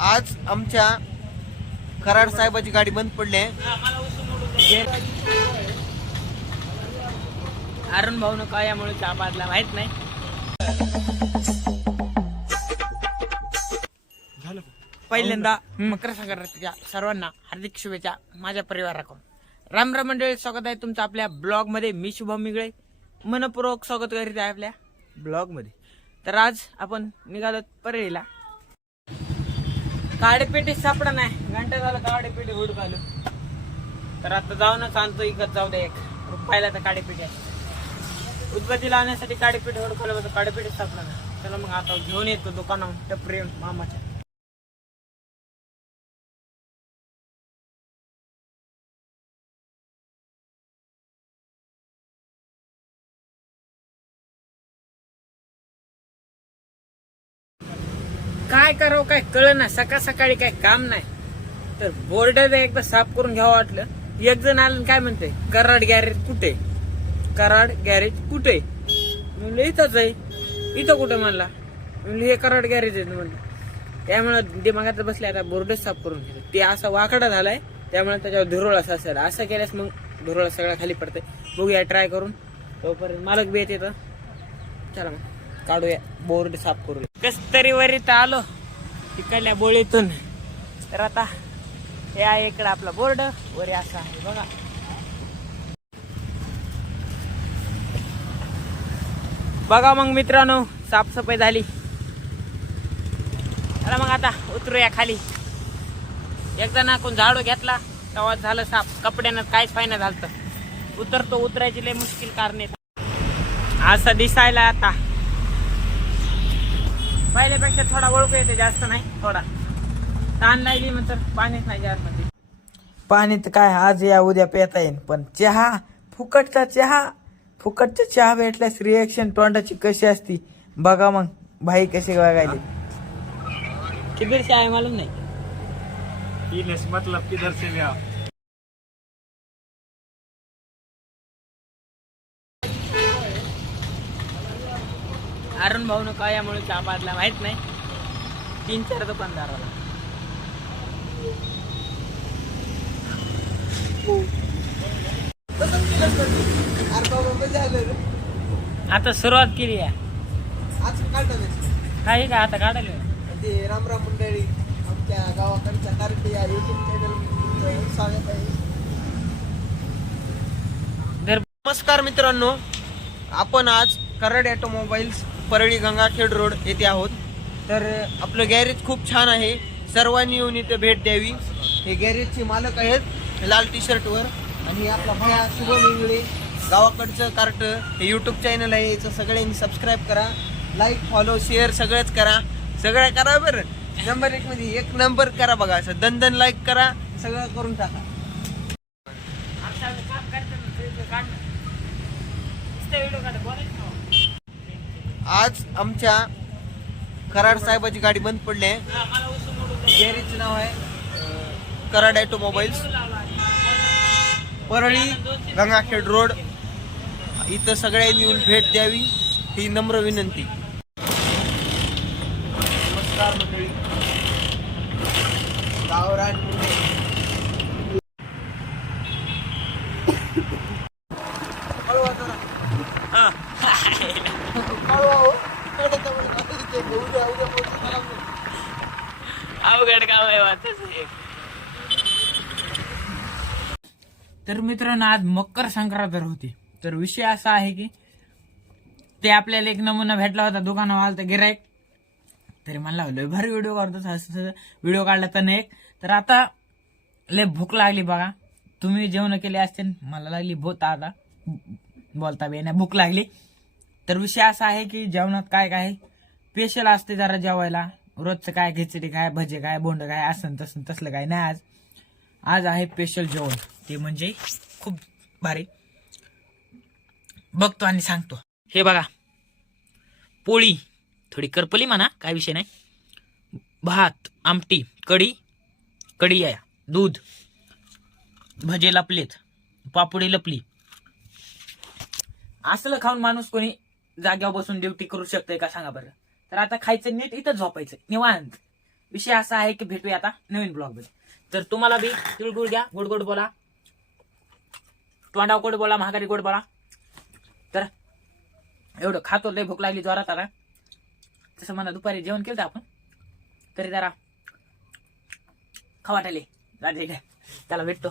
आज आमच्या कराड साहेबाची गाडी बंद पडली आहे. अरुण भाऊन काय यामुळे चहा माहीत नाही. पहिल्यांदा मकर संक्रांतीच्या सर्वांना हार्दिक शुभेच्छा माझ्या परिवाराकडून. राम राम मंडळी स्वागत आहे तुमचं आपल्या ब्लॉगमध्ये मी शुभम मिगळे. मनपूर्वक स्वागत करीत आहे आपल्या ब्लॉगमध्ये तर आज आपण निघालो परळीला काडेपेटी सापडा नाही. घंटा झालं काडेपेटी हुड घालू तर आता जाऊनच आणतो इकत जाऊ दे एक. रुपयाला तर काडेपेटी आहे. उदबत्ती लावण्यासाठी काडेपेटी हुडकवलं होतं काडेपेटी सापडा नाही. चला मग आता घेऊन येतो दुकानाहून टपरी मामाच्या. काय करावं काय कळ ना सकाळ सकाळी काय काम नाही. तर बोर्ड एकदा साफ करून घ्यावं वाटलं. एक जण आलं आणि काय म्हणते कराड गॅरेज कुठे? कराड गॅरेज कुठे? म्हणलं इथंच आहे. इथं कुठं म्हणला? म्हणलं हे कराड गॅरेज आहे म्हणलं. त्यामुळे दिमागात बसले आता बोर्डच साफ करून घेतो ते असा वाकडा झालाय त्यामुळे त्याच्यावर धुरोळ असा असेल असं केल्यास मग धुरोळ सगळ्या खाली पडते बघूया ट्राय करून. तोपर्यंत मालक बी येते तर चला मग. काढूया. बोर्ड साफ करूया. कस तरी वर इथं आलो तिकडल्या बोळीतून. तर आता हे आहे इकडं आपला बोर्ड वरी असा आहे बघा. बघा मग मित्रांनो साफसफाई झाली. चला मग आता उतरूया खाली. एकदा ना कोण झाडू घेतला तेव्हा झालं साफ. कपड्यानं काहीच फायना झालं उतरतो उतरायची लय मुश्किल कारणे. असं दिसायला आता. पहिल्यापेक्षा थोडा ओळख येते जास्त नाही थोडा. ताण लागली नंतर पाणीच नाही मध्ये पाणी तर काय आज या उद्या पेता येईल पण चहा फुकटचा चहा फुकटचा चहा भेटल्यास रिएक्शन तोंडाची कशी असती? बघा मग भाई कसे बघायले. किती से आहे मालूम नाही. मतलब किधर से लिया अरुण भाऊनं काय यामुळे चहा पाजला माहीत नाही. तीन चार दुकानदाराला. आता सुरुवात केली आहे आज काही का आता काढायला? ते रामराम मंडळी आमच्या गावाकडच्या कारटी या युट्यूब चॅनल स्वागत आहे नमस्कार मित्रांनो आपण आज कराड ऑटोमोबाईल्स परळी गंगाखेड रोड येथे आहोत. तर आपलं गॅरेज खूप छान आहे. सर्वांनी येऊन इथे भेट द्यावी. हे गॅरेजचे मालक आहेत लाल टी शर्टवर आणि आपला भया शुभम इंगळे गावाकडचं कार्ट हे यूट्यूब चॅनल आहे. याचं सगळ्यांनी सबस्क्राईब करा. लाईक फॉलो शेअर सगळंच करा. सगळं करा बरं. नंबर एक मध्ये एक नंबर करा बघा. असं दन दन लाईक करा. सगळं करून टाका. काम व्हिडिओ आज आमच्या कराड साहेबाची गाडी बंद पडली आहे. गॅरेजचं नाव आहे कराड ॲटोमोबाईल्स परळी गंगाखेड रोड. इथं सगळ्यांनी येऊन भेट द्यावी ही नम्र विनंती. नमस्कार मंडळी गावरान मुंडे. कळवा जरा. कळवा हो. ते उद्या- उद्या पोहोचून आला मी. अवघड काम आहे तर मित्रांनो आज मकर संक्रांत होती. तर विषय असा आहे की ते आपल्याला एक नमुना भेटला होता दुकानावर आला तर गिरायक तरी म्हणला लय भारी व्हिडिओ काढतो व्हिडिओ काढला तर नाही एक. तर आता लय भूक लागली बघा. तुम्ही जेवण केले असते मला लागली भूत आता. बोलता बी नाही भूक लागली. तर विषय असा आहे की जेवणात काय काय स्पेशल असते जरा जेवायला. रोजचं काय खिचडी काय भजे काय बोंड काय असं तसं तसलं काय नाही आज. आज आहे स्पेशल जेवण. ते म्हणजे खूप भारी. बघतो आणि सांगतो. हे बघा. पोळी. थोडी करपली म्हणा काय विषय नाही. भात आमटी कढी कढी या दूध भजे लपलेत पापडी लपली. असलं खाऊन माणूस कोणी जाग्यावर बसून ड्युटी करू शकतोय का सांगा बरं? तर आता खायचं नीट इथं झोपायचं. निवांत. विषय असा आहे की भेटूया आता नवीन ब्लॉगमध्ये तर तुम्हाला बी तिळगुळ द्या गोड गोड बोला. तोंडाव गोड बोला महागारी गोड बोला. तर एवढं खातो लय भूक लागली जोरात आला तसं मला दुपारी जेवण केलं आपण. तरी जरा खवाटाले राजे त्याला भेटतो.